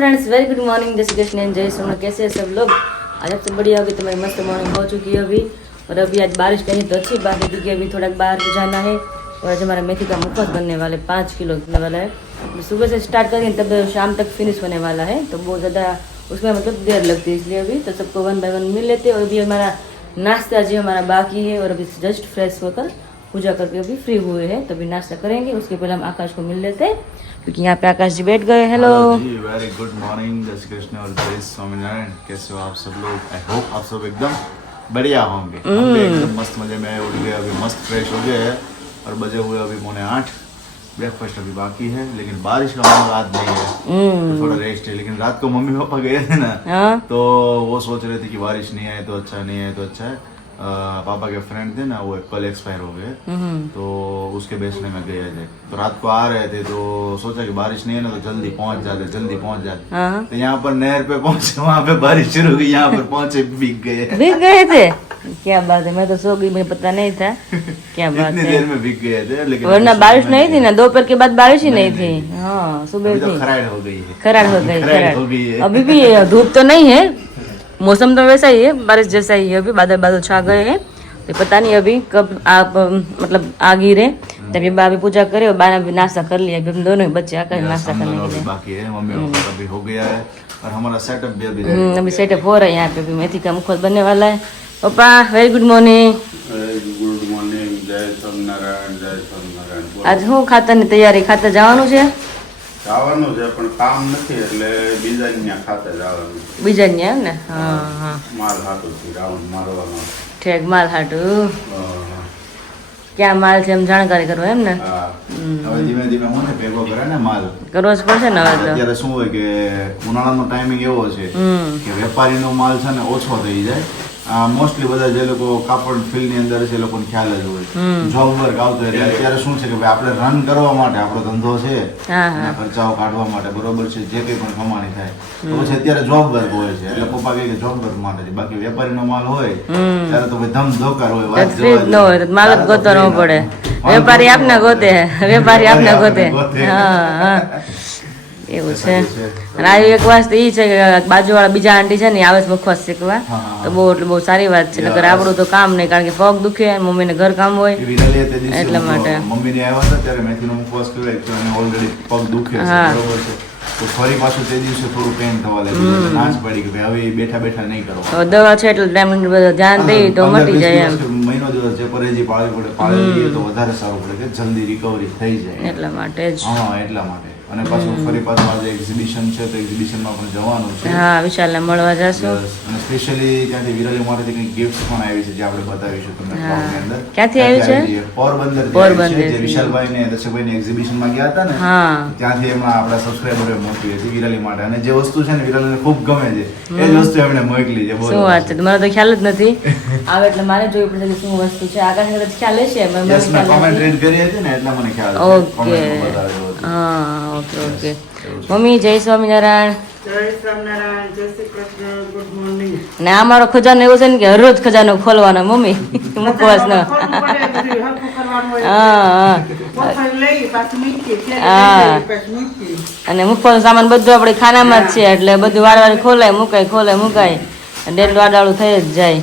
Friends, very good morning, जय श्री कृष्ण, जय सोना। कैसे हैं सब लोग? आज आपसे बढ़िया होगी। तुम्हारी मस्त मॉर्निंग हो चुकी है अभी। और अभी आज बारिश कहीं तो अच्छी बात है क्योंकि अभी थोड़ा बाहर भी जाना है। और आज हमारा मेथी का मुखवास बनने वाला है, 5 किलो बनने वाला है। सुबह से स्टार्ट करेंगे तब शाम तक फिनिश होने वाला है, तो बहुत ज़्यादा उसमें मतलब देर लगती है, इसलिए अभी तो सबको 1 बाय 1 मिल लेते हैं। और अभी हमारा नाश्ता जी हमारा बाकी है और अभी जस्ट फ्रेश होकर पूजा करके अभी फ्री हुए हैं, तभी नाश्ता करेंगे। उसके पहले हम आकाश को मिल लेते हैं क्योंकि यहाँ पे आकाश जी बैठ गए। हेलो जी, वेरी गुड मॉर्निंग, जय श्री कृष्ण और जय स्वामीनारायण। कैसे हो आप सब लोग? आई होप आप सब एकदम बढ़िया होंगे। हम भी एकदम मस्त मजे में उठ गए, अभी मस्त फ्रेश हो गए हैं और बजे हुए अभी 7:45। ब्रेकफास्ट अभी बाकी है, लेकिन बारिश का माहौल आज नहीं है, तो थोड़ा रेस्ट है। लेकिन रात को मम्मी पापा गए थे ना, तो वो सोच रहे थे कि बारिश नहीं आए तो अच्छा, नहीं आए तो अच्छा है। पापा के फ्रेंड थे ना, वो कल एक्सपायर हो गए, तो उसके बेचने में गए थे। तो रात को आ रहे थे, तो सोचा कि बारिश नहीं है ना तो जल्दी पहुंच जाते। तो यहाँ पर नहर पे पहुंचे, वहाँ पे बारिश शुरू हुई, यहाँ पर पहुंचे भीग गए थे। क्या बात है, मैं तो सो गई, मुझे पता नहीं था। क्या बात है, देर में भीग गए थे। लेकिन वरना बारिश नहीं थी ना, दोपहर के बाद बारिश ही नहीं थी। हाँ, सुबह थी। खराड़ हो गई है, खराड़ हो गई है। अभी भी धूप तो नहीं है, मौसम तो वैसा ही है, बारिश जैसा ही है। अभी बादल छा गए हैं, तो पता नहीं अभी कब आप मतलब आ गिरे। तभी बाबी पूजा करे और बाना भी नाश्ता कर लिया। अभी हम दोनों ही बच्चे आकर नाश्ता करने के लिए बाकी है। मम्मी पापा अभी हो गया है और हमारा सेटअप भी अभी सेटअप हो रहा है। यहाँ पे भी मेथी का मुखवास बनने वाला है। पापा very good morning. Good morning, जय स्वामीनारायण, जय स्वामीनारायण। आज હું ખાતરની તૈયારી ખાતર જવાનું છે? જવાનું છે પણ કામ નથી એટલે બીજાની ત્યાં ખાતે જવાનું. બીજાની એમ ને? હા હા, માલ હાટુથી રાઉન્ડ મારવાનો. ઠેક માલ હાટુ. ક્યાં માલ છે એમ જાણકારી કરો એમ ને? હવે ધીમે ધીમે હું ને ભેગો કરે ને માલ કરવો જ પડશે ને. હવે અત્યારે શું હોય કે ઉનાળાનો ટાઈમિંગ એવો છે કે વેપારીનો માલ છે ને ઓછો થઈ જાય. મોસ્ટલી બધા જે લોકો કાપડ ફિલ્ડ ની અંદર છે એ લોકોને ખ્યાલ જ હોય, જોબ વર્ક આવતો એટલે અત્યારે શું છે કે ભાઈ આપણે રન કરવા માટે આપણો ધંધો છે, ખર્ચાઓ કાઢવા માટે બરોબર છે, જે કંઈ પણ કમાણી થાય તો પછી અત્યારે જોબ વર્ક હોય છે એટલે પપ્પા કહે કે જોબ વર્ક માટે છે. બાકી વેપારીનો માલ હોય ત્યારે તો ભાઈ ધમ ધોકાર હોય, વાત ન હોય તો માલ જ ગોતવો પડે. વેપારી આપને ગોતે, વેપારી આપને ગોતે. હા, એવું છે. અને આ એક વાત એ છે કે બાજુવાળા બીજા આંટી છે ને આવે છે મુખવાસ શીખવા, તો બહુ સારી વાત છે. નકર આપણું તો કામ નહીં, કારણ કે પગ દુખે, મમ્મીને ઘર કામ હોય એટલા માટે. મમ્મીને આવ્યા હતા ત્યારે મેથીનો મુખવાસ કર્યો અને ઓલરેડી પગ દુખે છે, બરોબર છે. તો ફરી પાછું તે દિવસે થોડું પેન થવા લાગ્યું, નાશ પડી કે ભાઈ હવે બેઠા બેઠા નહીં કરો. દવા છે એટલે ટાઈમ ધ્યાન દઈ તો મટી જાય એમ. મહિનો દિવસ જે પરેજી પાળવી પડે, પાળી લઈએ તો વધારે સારું પડે કે જલ્દી રિકવરી થઈ જાય, એટલા માટે જ. હા, એટલા માટે. અને પાછું ફરી પાછું આજે એક્ઝિબિશન છે તો એક્ઝિબિશનમાં પણ જવાનું છે. હા, વિશાલને મળવા જશું. અને સ્પેશિયલી ત્યાંથી વિરલી માટેથી કંઈક ગિફ્ટ પણ આવી છે જે આપણે બતાવીશું તમને બ્લોગની અંદર. ક્યાંથી આવી છે? પોરબંદર જે વિશાલભાઈ ને દર્શકભાઈ એક્ઝિબિશનમાં ગયા હતા ને, ત્યાંથી એમાં આપણા સબસ્ક્રાઇબરે મોકલી હતી વિરલી માટે. અને જે વસ્તુ છે ને વિરલીને ખૂબ ગમે છે એ જ વસ્તુ એમણે મોકલી છે. શું વાત છે, મને તો ખ્યાલ જ નથી. આવે એટલે મારે જોયું પડશે કે શું વસ્તુ છે. આકાશ કદાચ ખ્યાલ હશે, મેં કોમેન્ટ રીડ કરી હતી ને એટલે મને ખ્યાલ છે. ઓકે, હા, ઓકે. મમ્મી જય સ્વામિનારાયણ. જય સ્વામિનારાયણ, જય શ્રી કૃષ્ણ, ગુડ મોર્નિંગ. ને આ મારો ખજાનો એવો છે ને કે હરરોજ ખજાનો ખોલવાનો મમ્મી મુખવાસ નો. અને મુખવાસ સામાન બધું આપણે ખાનામાં જ છે એટલે બધું વાર ખોલાય મુકાય ડેલ વાડાળું થઈ જ જાય.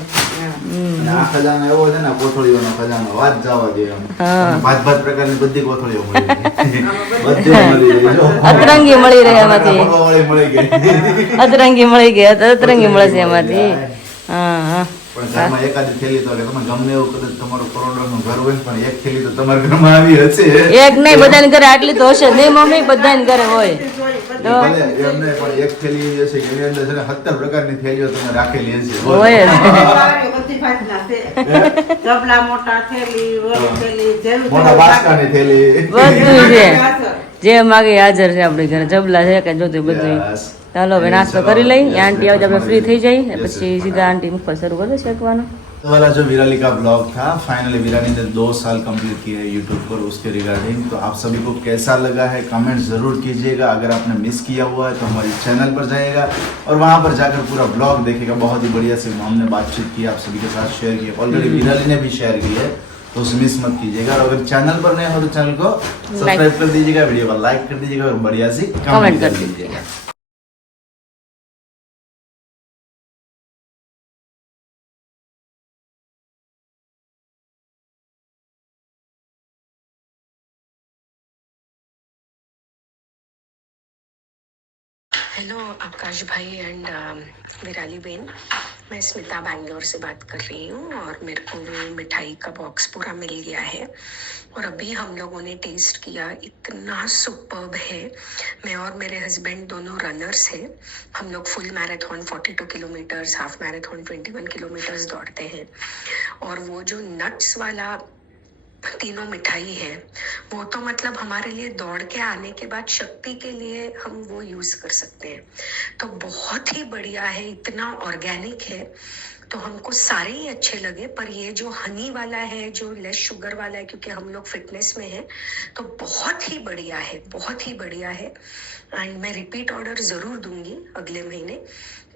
ખજાનો એવો છે ને, કોથળીઓનો ખજાનો, વાત જવા દે. ભાત પ્રકારની બધી કોથળીઓ અતરંગી મળી રહે એમાંથી. અતરંગી મળે છે એમાંથી. હા, પણ ઘરમાં એકાદી થેલી તો તમે ગમે એવું કદાચ તમારું કરોડોનું ઘર હોય પણ એક થેલી તો તમારા ઘરમાં આવી હશે. એક નહીં, બધાને ઘરે આટલી તો હશે નહીં મમ્મી, બધાને ઘરે હોય. એમને પણ એક થેલી હશે કે એની અંદર છે ને 17 પ્રકારની થેલીઓ તમે રાખેલી હશે. હોય જબલા મોટા થેલી, વળી થેલી, મોટા બાસકાની થેલી, બધું છે. જે માગે હાજર છે આપણી ઘરે. જબલા છે કે જોતું બધું. ચાલો હવે નાસ્તો કરી લઈ, आंटी आज આપણે फ्री થઈ જાય પછી સીधा आंटी मुख पर शुरू कर दे शेकवाना. तो वाला जो विराली का ब्लॉग था, फाइनली विराली ने 2 साल कंप्लीट किए हैं यूट्यूब पर उसके रिगार्डिंग. तो आप सभी को कैसा लगा है कमेंट जरूर कीजिएगा. अगर आपने मिस किया हुआ है तो हमारे चैनल पर जाइएगा और वहाँ पर जाकर पूरा ब्लॉग देखेगा. बहुत ही बढ़िया से हमने बातचीत की, आप सभी के साथ शेयर की. ऑलरेडी विराली ने भी शेयर की है तो उसे मिस मत कीजिएगा. और अगर चैनल पर नए हो तो चैनल को सब्सक्राइब कर दीजिएगा, वीडियो को लाइक कर दीजिएगा और बढ़िया सी कमेंट कर दीजिएगा. हेलो आकाश भाई एंड विराली बेन, मैं स्मिता बैंगलोर से बात कर रही हूँ और मेरे को वो मिठाई का बॉक्स पूरा मिल गया है और अभी हम लोगों ने टेस्ट किया, इतना सुपर्ब है। मैं और मेरे हस्बैंड दोनों रनर्स हैं। हम लोग full marathon 42 kilometres, half marathon 21 kilometres दौड़ते हैं और वो जो नट्स वाला तीनों मिठाई है वो तो मतलब हमारे लिए दौड़ के आने के बाद शक्ति के लिए हम वो यूज कर सकते हैं। तो बहुत ही बढ़िया है, इतना ऑर्गेनिक है तो हमको सारे ही अच्छे लगे, पर ये जो हनी वाला है, जो लेस शुगर वाला है, क्योंकि हम लोग फिटनेस में हैं, तो बहुत ही बढ़िया है, बहुत ही बढ़िया है। एंड मैं रिपीट ऑर्डर ज़रूर दूंगी अगले महीने।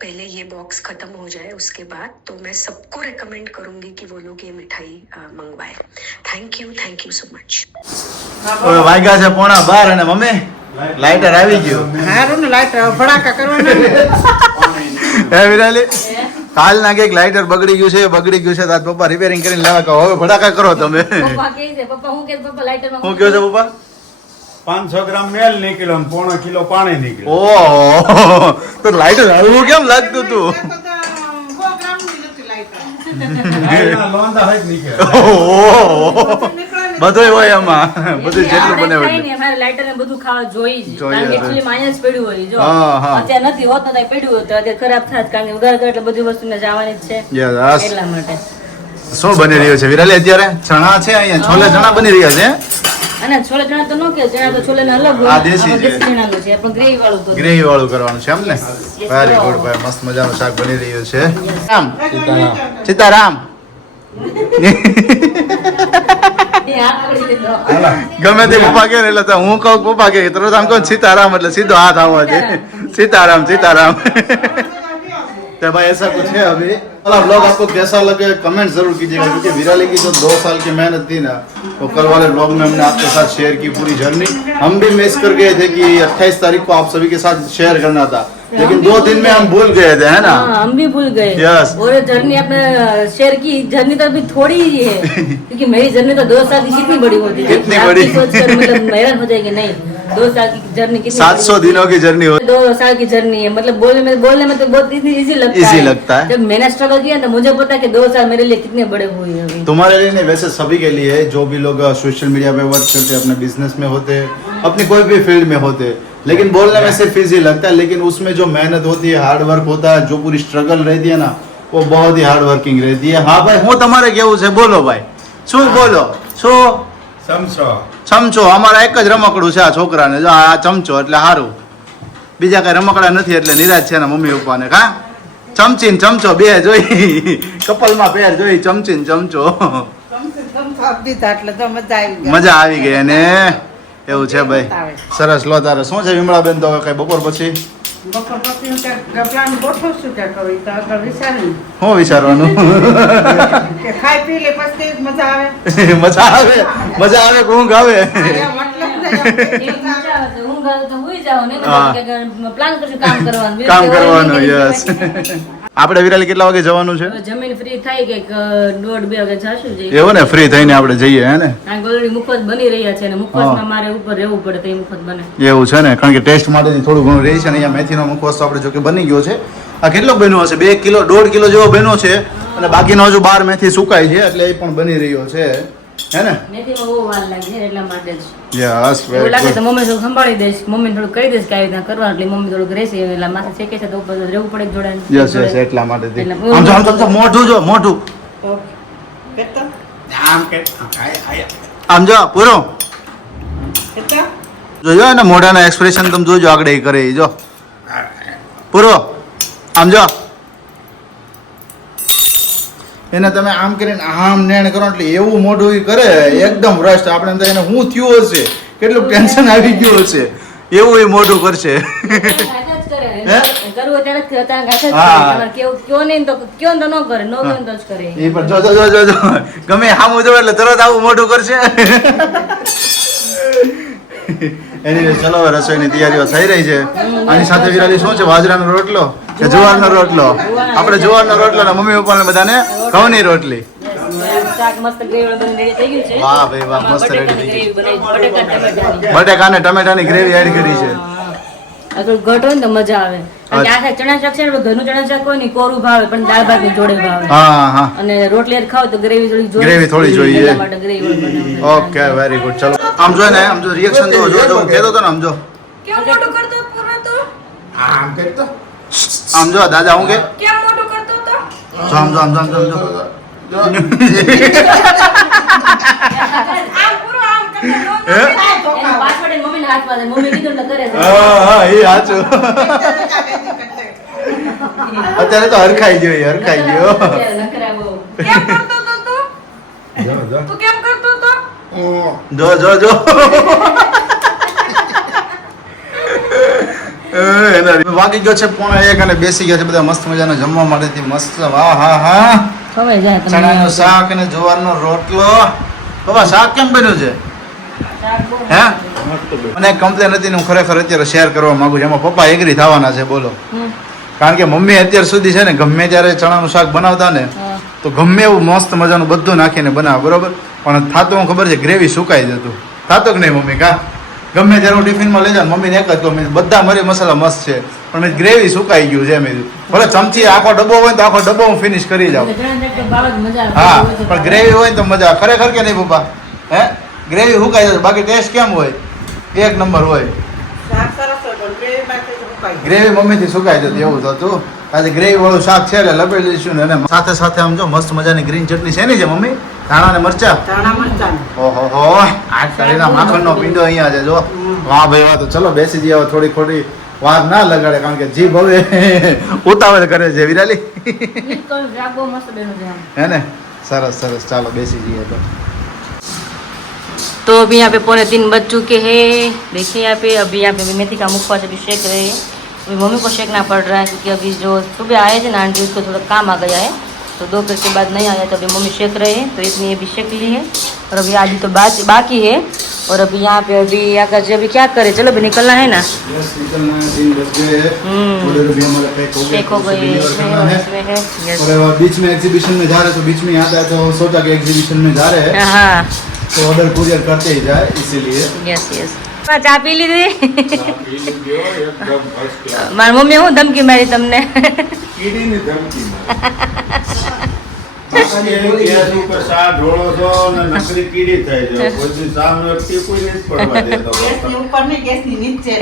पहले ये बॉक्स खत्म हो जाए, उसके बाद तो मैं सबको रेकमेंड करूंगी कि वो लोग ये मिठाई मंगवाए। Thank you so much. હવે વાગ્યા છે 11:30 અને મમ્મી લાઇટર આવી ગયું. હારું ને લાઈટ ભડાકા કરવાના ને. હે વિરાલી, કાલ ના કે લાઇટર બગડી ગયું છે તો આજ પપ્પા રિપેરિંગ કરીને લેવા કહો. હવે ભડાકા કરો તમે. પપ્પા કહે છે, પપ્પા હું કે પપ્પા લાઇટરમાં હું કહો છો પપ્પા? 500 ગ્રામ મેલ નીકળ્યો ને 1.5 કિલો પાણી નીકળ્યું. ઓહો, તો લાઇટર હળવું કેમ લાગતું તું? બહુ ગ્રામની નથી લાઈટ. આયના લોંદા હોય જ નીકળે. ઓહો, બધુંય હોય એમાં, બધું જેટલું આપણે બને ખાઈ એટલું. ને અમારે લાઇટર ને બધું ખાવા જોઈએ જ. જોઈએ કારણ કે જ. actually માં અહીંયા જ પડ્યું હોય. જો હા, હા. અત્યારે નથી હોત તો પડ્યું હોત તો અત્યારે ખરાબ થાત, કારણ કે ઉધાર એટલે બધી વસ્તુને જવાની જ છે યસ. એટલા માટે. શું બની રહ્યું છે વિરાલી અત્યારે? ચણા છે અહીંયા, છોલે ચણા બની રહ્યા છે. અને છોલે ચણા તો ન કે ચણા તો છોલે ને અલગ હોય. આ દેશી આપણે છે. ચણાનું છે, પણ ગ્રેવી વાળું તો ગ્રેવી વાળું કરવાનું છે એમ ને? વેરી ગુડ ભાઈ, મસ્ત મજાનું શાક બની રહ્યું છે. રામ સીતારામ. એ હાથ પકડી લીધો. ગમે તે પપ્પા કે એટલે તો હું કહું પપ્પા કે તરત આમ કહું સીતારામ એટલે સીધો હાથ આવવા છે. સીતારામ સીતારાम. तो भाई ऐसा कुछ है अभी. मतलब ब्लॉग आपको कैसा लगे कमेंट जरूर कीजिएगा, क्योंकि विराली की जो 2 साल की मेहनत थी ना, तो कल वाले ब्लॉग में हमने आपके साथ शेयर की पूरी जर्नी. हम भी मिस कर गए थे कि 28 तारीख को आप सभी के साथ शेयर करना था, लेकिन 2 दिन में हम भूल गए थे, है ना? हाँ, हम भी भूल गए. Yes. और जर्नी आपने शेयर की, जर्नी तो अभी थोड़ी ही है, क्योंकि मेरी जर्नी तो 2 साल की कितनी बड़ी होती है. कितनी आपकी बड़ी? सोचकर मतलब हैरान हो जाएगी. नहीं, 2 साल की जर्नी कितनी 700 दिनों की जर्नी हो. 2 साल की जर्नी है. मतलब बोलने में तो बहुत इजी लगता Easy है. लगता है. जब मैंने स्ट्रगल किया तो मुझे पता है कि 2 साल मेरे लिए कितने बड़े हुए हैं अभी. तुम्हारे लिए नहीं, वैसे सभी के लिए, जो भी लोग सोशल मीडिया पे वर्क करते हैं, अपने बिजनेस में होते, अपनी कोई भी फील्ड में होते, लेकिन बोलने में सिर्फ इजी लगता है, लेकिन उसमें जो मेहनत होती है, हार्ड वर्क होता है, जो पूरी स्ट्रगल रहती है ना, वो बहुत ही हार्ड वर्किंग रहती है. हाँ भाई, હું તમારે કેવું છે બોલો ભાઈ. શું બોલો? શું સમસો ચમચો? અમારા એક જ રમકડું છે આ છોકરાને. જો આ ચમચો એટલે સારું, બીજા કઈ રમકડા નથી એટલે નિરાશ છે ને મમ્મી પપ્પાને. કા ચમચી ને ચમચો બે જોઈ, કપલમાં પેર જોઈ, ચમચી ને ચમચો. તમે આપી દીધા એટલે તો મજા આવી ગઈ. મજા આવી ગઈ અને એવું છે ભાઈ. સરસ. લો તારે શું છે વિમળાબેન? તો હવે કઈ બપોર પછી બપોર પછી હું ત્યાં પ્લાન ગોઠવું છું ત્યાં કરું તો આગળ વિચાર્યું શું વિચારવાનું? કે ખાઈ પી લે પછી મજા આવે. મજા આવે, મજા આવે કે ઊંઘ આવે? આ મતલબ એક મજા આવે તો ઊંઘ આવે તો હુઈ જાઓ ને, હા. પ્લાન કરશું કામ કરવાનું. કામ કરવાનું. યસ. આપણે વિરાલી કેટલા વાગે જવાનું છે? હવે જમીન ફ્રી થાય કે 1:30-2 વાગે જાશું જઈએ. એવું ને, ફ્રી થઈને આપણે જઈએ, હે ને? કારણ કે ઓલરેડી મુખવાસ બની રહ્યા છે અને મુખવાસમાં મારે ઉપર રહેવું પડે તો એ મુખવાસ બને. એવું છે ને, કારણ કે ટેસ્ટ માટે થોડું ઘણું રહી છે ને. અહીંયા મેથીનો મુખવાસ તો આપણે જો કે બની ગયો છે. આ કેટલો બન્યો હશે? 2 કિલો 1.5 કિલો જેવો બન્યો છે, અને બાકીનો હજુ 12 મેથી સુકાય છે, એટલે એ પણ બની રહ્યો છે, હે ને? મેથીમાં બહુ વાર લાગે છે એટલા માટે જ. યસ, એવું વેરી લાગે તો ગુડ. મમ્મી થોડું સંભાળી દઈશ, મમ્મીને થોડું કહી દઈશ કે આવી રીતના કરવાનું, એટલે મમ્મી થોડુંક રહેશે, એટલે માથે શેકે છે તો ઉપર રહેવું પડે એક જોડે. યસ યસ, એટલા માટે થી. એટલે આમ જો, આમ જો, મોઢું જો, મોઢું કેટલો આમ કે આમ જો, પૂરો કેટલો જોજો ને, મોઢાના એક્સપ્રેશન તમે જોજો, આગળ એ કરે ઈ જો. પૂરો આમ જો, એને તમે આમ કરીને આમ નેણ કરો એટલે એવું મોઢું ઈ કરે એકદમ રસ્ટ. આપણે અંદર એને શું થયું હશે, કેટલું ટેન્શન આવી ગયું હશે, એવું એ મોઢું કરશે. ગાંઠ જ કરે. હે? કરવું હોય ત્યારે જ કરે, ત્યારે ગાંઠ જ કરે. હા. તમારે કયો નહીં તો કયો ને તો ન કરે, ન કયો ને તો જ કરે. એ પણ જો જો જો જો, ગમે સામું જો એટલે તરત આવું મોઢું કરશે. એની ચલો હવે રસોઈની તૈયારીઓ થઈ રહી છે. આની સાથે વિરાલી શું છે? બાજરાનો રોટલો કે જુવારનો રોટલો? આપણે જુવારનો રોટલો ને મમ્મી પપ્પાને બધાને ઘઉંની રોટલી. શાક મસ્ત ગ્રેવી બની રેડી થઈ ગયું છે. વાહ ભાઈ વાહ, આમાં મસ્ત બટેકાની રેડી થઈ ગ્રેવી બનાવી, બટેકા ટમેટાની. બટેકા અને ટમેટાની ગ્રેવી એડ કરી છે. આ તો ઘટ હોય ને તો મજા આવે કારણ કે આ થાય ચણા શાક છે ને ઘરનું ચણા શાક હોય ને કોરું ભાવે પણ દાળ ભાત ની જોડે ભાવે હા હા અને રોટલી હારે ખાવ તો ગ્રેવી થોડી જોઈએ ગ્રેવી થોડી જોઈએ. એટલા માટે ગ્રેવી બનાવવાનું. ઓકે વેરી ગુડ ચલો આમ જો ને આમ જો રિએક્શન જો જો હું કહેતો હતો ને આમ જો કેમ મોટું કરતો પૂરો તો આમ કરતો આમ જો દાદા હું કે કેમ મોટું કરતો તો જો આમ જો આમ જો આમ જો આમ જો આમ પૂરો આમ કરતો હે? એનો પાસવર્ડ એની મમ્મીના હાથમાં છે. મમ્મી કીધું એટલે કરે છે. હા એ સાચું અત્યારે તો હરખાઈ ગયો એ હરખાઈ ગયો અત્યારે નખરા બહુ. કેમ કરતો તો તું જો જો તું કેમ કરતો તો જો જો જો એના વાગી ગયો છે 1:30 અને બેસી ગયા છે બધા મસ્ત મજાનો જમવા માટેથી મસ્ત વાહ હા હા ખવાઈ જાય તમને. ચણાનું શાક અને જુવારનો રોટલો બાબા શાક કેમ બન્યું છે શાક બહુ હે મસ્ત. મને કમ્પ્લેન હતી ને હું ખરેખર અત્યારે શેર કરવા માંગુ છું એમાં પપ્પા એગ્રી થવાના છે બોલો હમ. કારણ કે મમ્મી અત્યાર સુધી છે ને ગમે ત્યારે ચણાનું શાક બનાવતા ને હા. તો ગમે એવું મસ્ત મજાનું બધું નાખીને બનાવે બરોબર પણ થાતું હું ખબર છે ગ્રેવી સુકાઈ જતું થાતો કે નહીં મમ્મી કા ગમે ત્યારે હું ટિફિનમાં લઈ જાઉં મમ્મીને એક જ કહું મેં બધા મરી મસાલા મસ્ત છે પણ મેં ગ્રેવી સુકાઈ ગયું છે મેં ભલે ચમચી આખો ડબ્બો હોય ને તો આખો ડબ્બો હું ફિનિશ કરી જાઉં ચણા શાક તો ભાવે જ મજા આવે. હા પણ ગ્રેવી હોય ને તો મજા આવે. ખરેખર કે નહીં પપ્પા હે ગ્રેવી સુકાઈ જશે બાકી ટેસ્ટ કેમ હોય એક નંબર હોય શાક સરસ હોય પણ ગ્રેવી માટે તો ઉપાય ગ્રેવી મમ્મીથી સુકાઈ જતી એવું થતું આજે ગ્રેવી વાળું શાક છે એટલે લપેટી લઈશું ને અને સાથે સાથે આમ જો મસ્ત મજાની ગ્રીન ચટણી છે ને છે મમ્મી ધાણા ને મરચા ધાણા મરચાં ઓહો હો આ શરીરના માખણનો પીંડો અહીંયા છે જો વાહ ભાઈ વાહ તો ચલો બેસી જઈએ હવે થોડી ખોટી વાર ના લગાડે કારણ કે જીભ હવે ઉતાવળ કરે છે વિરાલી ઈ તો શાક બહુ મસ્ત બન્યું છે આમ. है ना सरस सरस चलो बेसी जी तो तो अभी यहाँ पे 2:45 बज चुके हैं. देखिए यहाँ पे अभी यहाँ पे मेथी का मुखवा से अभी सेक रहे हैं. अभी मम्मी को सेकना पड़ रहा है क्योंकि अभी जो सुबह आए थे ना आंटी उसको थोड़ा काम आ गया है तो दोपहर के बाद नहीं आया तो अभी मम्मी सेक रहे हैं तो इतनी अभी सेक ली है और अभी आज तो बाकी है और अभी यहाँ पे अभी आकाश जी अभी क्या करे चलो अभी निकलना है ना. बस निकलना है 3 बज गए हैं ऑर्डर भी हमारा पैक हो पैक हो गए डिलीवर करना है इसमें है. Yes. और अब बीच में एग्जीबिशन में जा रहे हैं तो बीच में याद आया तो सोचा कि एग्जीबिशन में जा रहे हैं हाँ तो ऑर्डर कुरियर करते ही जाए इसीलिए યસ યસ ચા પી લીધી એકદમ ફર્સ્ટ ક્લાસ મારી મમ્મી હું ધમકી મારી તમને કીડીની ધમકી મારે ગેસ ઉપર શા ઢોળો છો ને નકરી કીડી થઈ જાય કોઈ સામે વ્યક્તિ કોઈ નથી પડવા દેતો ગેસની ઉપર ને ગેસની નીચે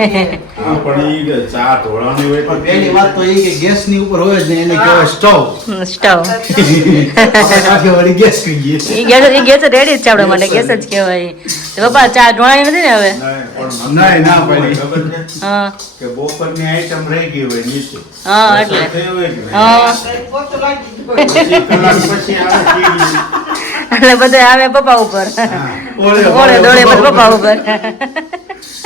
હા પણ ઈ કે ચા ઢોળવાની હોય તો પહેલી વાત તો એ કે ગેસ ની ઉપર હોય જ ને એને કહેવાય સ્ટવ સ્ટવ આપણે વાળી ગેસ કહીએ એ ગેસ રેડી જ છે આપણા માટે ગેસ જ કહેવાય તો પપ્પા ચા ઢોળાણી નથી ને હવે નહીં, ના પાડી. ખબર છે હા કે બપોરની આઈટમ રહી ગઈ હોય નીચે હા એટલે થઈ હોય કે નહીં? હા પોતું લાગી ગયું પછી કલાક પછી આવે કીડી. એટલે બધા આવે પપ્પા ઉપર ઓળે દોડે બધા પપ્પા ઉપર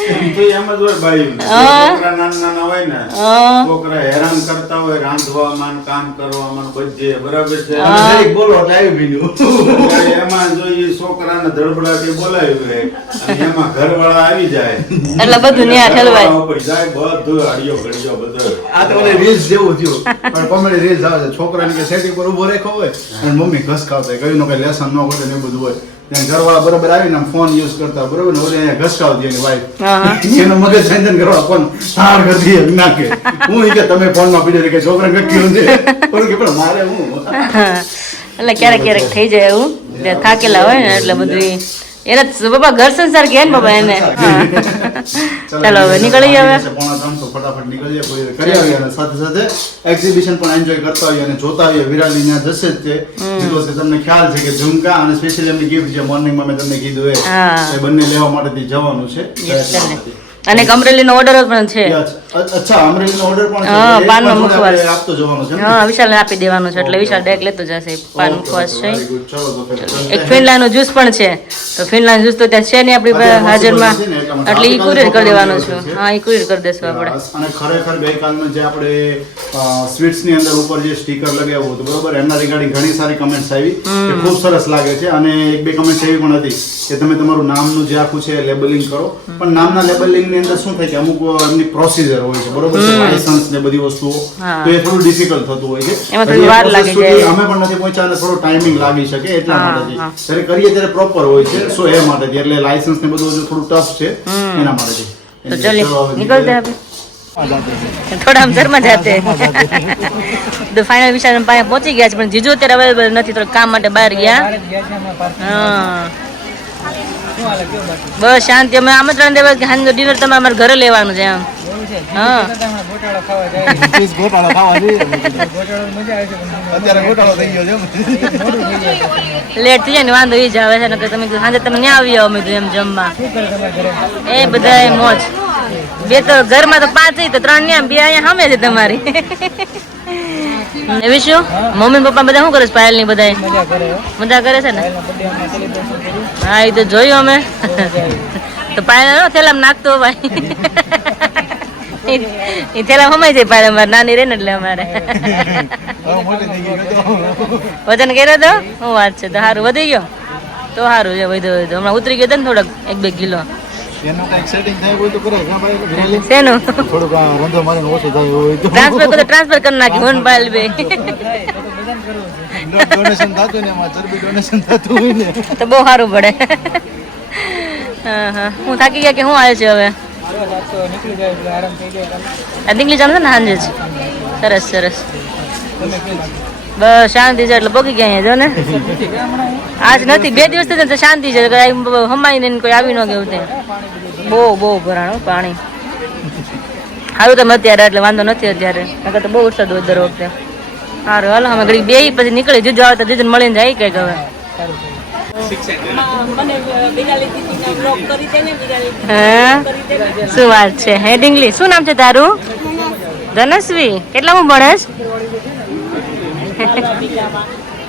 એમ તો એમ જ હોય બાયું. હા. છોકરા નાના નાના હોય ને હા છોકરા હેરાન કરતા હોય રાંધવામાં ને કામ કરવામાં ને બધે બરાબર છે હા. જરીક બોલો એટલે આવી ભીનું એટલે એમાં જો ઈ છોકરાને ધડબડાટી બોલાવ્યું હોય અને એમાં ઘરવાળા આવી જાય એટલે બધું ન્યા ઠલવાય. ઘરવાળા ઉપર જાય બધું હળિયો ઘડિયો બધો આ તો મને રીલ્સ જેવું થયું પણ કોમેડી રીલ્સ આવે છે છોકરાને કે સેટિંગ પર ઊભો રાખ્યો હોય અને મમ્મી ઘસકાવતા કઈ નો કઈ લેસન ન કરે ને એવું બધું હોય ત્યાં ઘરવાળા બરોબર આવીને આમ ફોન યુઝ કરતા બરોબર ને ઓલે અહીંયા ઘસકાવતી એની વાઈફ હા હા. એનો મગજ સંજન કરવા ફોન તાર કરતી એમ નાખે હું ઈ કે તમે ફોન માં પીડે કે છોકરાને કઈ કીધું છે પણ કે પણ મારે હું એટલે ક્યારેક ક્યારેક થઈ જાય એવું ત્યાં થાકેલા હોય ને એટલે બધું એને પપ્પા ઘર સંસાર કે ને પપ્પા એને હા. ચાલો હવે નીકળીએ હવે. પોણા 3 ફટાફટ નીકળીએ કોઈ કરી આવીએ અને સાથે સાથે એક્ઝિબિશન પણ એન્જોય કરતા આવીએ અને જોતા આવીએ વિરાલી ત્યાં જશે જ તે બીકોઝ કે તમને ખ્યાલ છે કે ઝુમકા અને સ્પેશિયલ એમની ગિફ્ટ જે મોર્નિંગમાં મેં તમને કીધું હા. એ બંને લેવા માટે જવાનું છે Yes, ચાલે. અને એક અમરેલીનો ઓર્ડર પણ છે. અચ્છા અમરેલીનો ઓર્ડર પણ છે હા, એક પાનમાં પણ જોડે મુખવાસ. આપણે આપતો જવાનો છે ને? હા વિશાલને આપી દેવાનું છે એટલે વિશાલ ડાયરેક્ટ લેતો જશે પાન મુખવાસ છે. Very good. ચલો તો પછી એક ફિનલાનો જ્યુસ પણ છે તો ફિનલાનો જ્યુસ તો ત્યાં છે નહીં આપણી પાસે હાજરમાં એટલે ઈ કુરિયર કરી દેવાનું છે. હા ઈ કુરિયર કરી દેશું આપણે. અને ખરેખર ગઈકાલમાં જે આપણે સ્વીટ્સ ની અંદર ઉપર જે સ્ટીકર લગાવ્યું હતું બરોબર એમના રિગાર્ડિંગ ઘણી સારી કમેન્ટ્સ આવી કે ખૂબ સરસ લાગે છે અને એક બે કમેન્ટ્સ એવી પણ હતી કે તમે તમારું નામનું જે આખું છે લેબલિંગ કરો પણ નામના લેબલિંગ ની અંદર શું થાય કે અમુક એમની પ્રોસિજર હોય છે બરોબર છે લાયસન્સ ને બધી વસ્તુઓ હા. તો એ થોડું ડિફિકલ્ટ થતું હોય છે એમાં થોડી હજી એ વાર process લાગી સુધી જાય. અમે પણ નથી પહોંચ્યા અને થોડો ટાઈમિંગ લાગી શકે એટલા હા, માટે હા. જ્યારે કરીએ ત્યારે પ્રોપર હોય છે સો એ માટે એટલે લાયસન્સ ને બધું હજુ થોડું ટફ છે એના માટે તો ચાલે નીકળતે આપણે. થોડા हम शर्मा जाते तो फाइनल विशाल પાસે પહોંચી ગયા છે પણ જીજુ અત્યારે અવેલેબલ નથી તો કામ માટે બહાર ગયા હા બસ શાંતિ અમે આમંત્રણ દેવા કે હાંજનો ડિનર તમે અમારા ઘરે લેવાનું છે એમ હા લેટ થઈ જાય ને વાંધો એ જ આવે છે ને તમે સાંજે તમે ત્યાં આવી આવો મેં એમ જમવા એ બધા મોજ બે તો ઘરમાં તો 5 તો 3 ને 2 અહીંયા સામે છે તમારી એવી શું મમ્મી પપ્પા બધા શું કરે છે પાયલ ની બધા મજા કરે છે ને હા એ તો જોયું અમે તો પાયલ થેલામાં નાખતો ભાઈ એ થેલા હમાઈ જાય પાયલ અમારે નાની રહે ને એટલે અમારે વજન કર્યો તો શું વાત છે તો સારું વધી ગયો તો સારું છે વધ્યો હમણાં ઉતરી ગયો ને થોડોક 1-2 કિલો એનું કઈક સેટિંગ થાય હોય તો કરે શેનું થોડુંક રંધો મારીને ઓછું થાય હોય તો ટ્રાન્સફર કરી નાખી હોન પાયલ બે ડોનેશન થતું ને એમાં ચરબી ડોનેશન થતું હોય ને તો બહુ સારું પડે હા હા હું થાકી ગયા કે હું આવે છે હવે નીકળી જવાનું છે ને સાંજે જ સરસ સરસ બસ શાંતિ છે એટલે પગી ગયા અહીંયા જો ને આજ નથી 2 દિવસથી શાંતિ છે હમાઈને કોઈ આવી ન ગયું તે બહુ ભરાણું પાણી સારું તમે અત્યારે એટલે વાંધો નથી અત્યારે નકર તો બહુ વરસાદ હોય દર વખતે સારું હાલો અમે ઘડી બે પછી નીકળી જીજો આવે તો જીજન મળીને જાય કઈક હવે શું વાત છે હે ડીંગલી શું નામ છે તારું ધનસ્વી કેટલામાં ભણેશ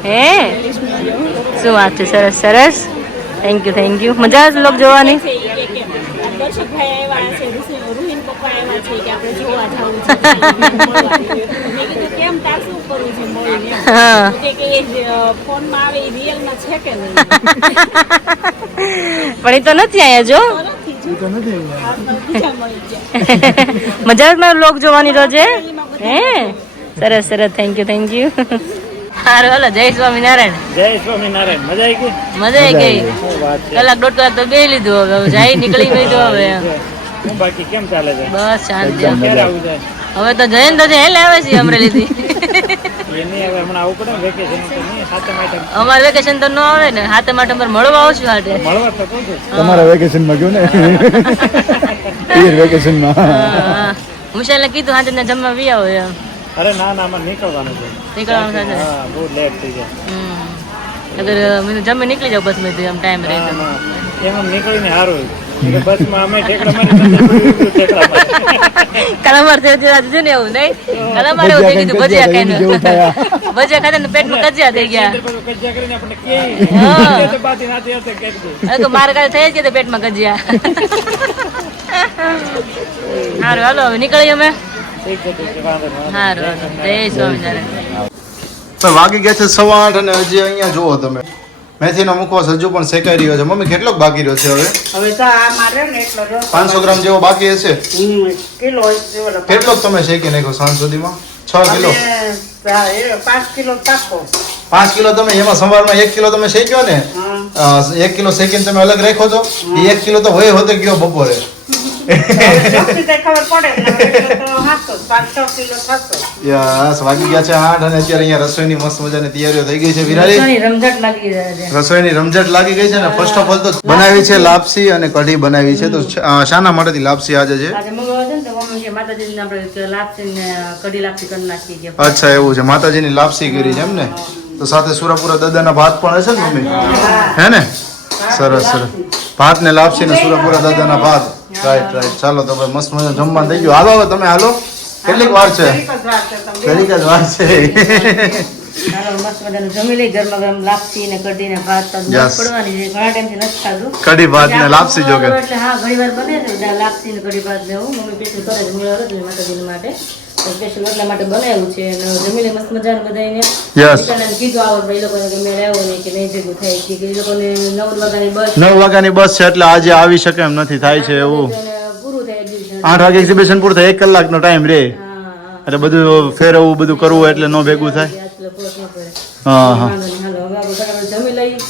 હે શું વાત છે સરસ સરસ થેન્ક યુ મજા આવે લોક જોવાની પણ એ તો નથી આયા જો મજા આવે મારો લોક જોવાની રોજે હે સરસ થેન્ક યુ સારું હાલો જય સ્વામિનારાયણ મજા આવી ગઈ કલાક 1.5 કલાક તો બે લીધું હવે જાય નીકળી ગઈ તો હવે બાકી કેમ ચાલે છે બસ શાંતિ ક્યારે આવું છે હવે તો જઈને તો હેલ આવે છે અમરેલીથી એની હવે હમણાં આવું પડે વેકેશન તો નહીં સાતમ આઠમ અમારે વેકેશન તો ન આવે ને સાતમ આઠમ પર મળવા આવશું હાટે મળવા તો કહું છું તમારા વેકેશન માં ગયો ને વેકેશન માં મુશાલને કીધું હાજર ને જમવા વી આવો એમ અરે ના અમારે નીકળવાનું છે હા બહુ લેટ થઈ જાય અગર મેં જમી નીકળી જાવ બસ મેં એમ ટાઈમ રહે એમ નીકળીને સારું બસમાં અમે ઠેકડા મારી કલામાર થયો ને એવું નહીં કલામાર એવું થઈ ગયું ભજીયા ખાઈને ભજીયા ખાતે ને પેટમાં કજિયા થઈ ગયા કજિયા કરીને આપણે કે તો બાતી નાતી હશે કે તો મારે કાલે થઈ જ ગયા પેટમાં કજિયા સારું હાલો હવે નીકળીએ અમે સારું જય સ્વામિનારાયણ તો વાગી ગયા છે 8:15 અને હજી અહીંયા જુઓ તમે મેથીનો મુખવાસ હજુ પણ શેકાઈ રહ્યો છે મમ્મી કેટલોક બાકી રહ્યો છે હવે હવે તો આ મારે ને એટલો 500 ગ્રામ જેવો બાકી હશે કિલો કેટલોક તમે શેકી નાખ્યો સાંજ સુધીમાં 6 કિલો 5 કિલો તાકો 5 કિલો તમે એમાં સવારમાં 1 કિલો તમે શેક્યો ને 1 કિલો શેકીને તમે અલગ રાખ્યો છો એ 1 કિલો તો હોય હોતે ગયો બપોરે યસ વાગી ગયા છે 8 અને અત્યારે અહીંયા રસોઈની મસ્ત મજાની તૈયારીઓ થઈ ગઈ છે વિરાલી રસોઈની રમઝટ લાગી ગઈ છે ને ફર્સ્ટ ઓફ ઓલ તો બનાવી છે લાપસી અને કઢી બનાવી છે તો શાના માટેથી લાપસી આજે છે અચ્છા એવું છે માતાજીની લાપસી કરી છે એમ ને તો સાથે સુરાપુરા દાદાના ભાત પણ હશે ને મમ્મી હે ને સરસ ભાત ને લાપસી ને સુરાપુરા દાદાના ભાત રાઈટ ચાલો તો ભાઈ મસ્ત મજા જમવાનું થઈ ગયું હાલો હવે તમે હાલો કેટલીક વાર છે ઘડીક જ વાર છે જમી લઈ ગરમા ગરમ લાપસી ને કઢી ને ભાત પડવાની છે ઘણા ટાઈમ થી નથી ખાધું કઢી ભાત ને લાપસી જોકે એટલે હા ઘણી વાર બને છે લાપસી ને કઢી ભાત ને હું મમ્મી સ્પેશિયલ કરે છે માતાજી માટે સ્પેશિયલ એટલા માટે બનાવ્યું છે અને જમીને મસ્ત મજાનું બધાને કીધું આવો ભાઈ લોકોને કે મેળ આવ્યો નહીં કે નહીં ભેગું થાય કે એ લોકોને 9 વાગ્યાની બસ છે એટલે આજે આવી શકે એમ નથી થાય છે એવું પૂરું થાય એક્ઝિબિશન 8 વાગે એક્ઝિબિશન પૂરું થાય 1 કલાકનો ટાઈમ રે એટલે બધું ફેરવવું બધું કરવું એટલે ન ભેગું થાય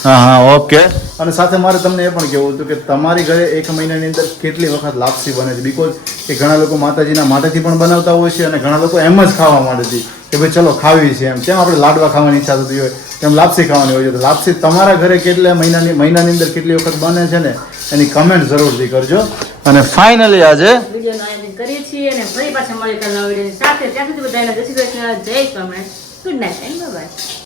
હા ઓકે અને સાથે મારે તમને એ પણ કહેવું હતું કે તમારી ઘરે એક મહિનાની અંદર કેટલી વખત લાપસી બને છે, બિકોઝ કે ઘણા લોકો માતાજીના માટેથી પણ બનાવતા હોય છે અને ઘણા લોકો એમ જ ખાવા માટેથી કે ભાઈ ચલો ખાવી છે એમ, તેમ આપણે લાડવા ખાવાની ઈચ્છા થતી હોય તેમ લાપસી ખાવાની હોય છે. તો લાપસી તમારા ઘરે કેટલા મહિનાની અંદર કેટલી વખત બને છે ને એની કમેન્ટ જરૂરથી કરજો. અને ફાઇનલી આજે વિડીયોનો આયોજન કરીએ છીએ અને ફરી પાછા મળીએ કાલના વિડીયોની સાથે. ત્યાં સુધી બધાને જય શ્રી કૃષ્ણ, જય Swaminarayan, good night and by.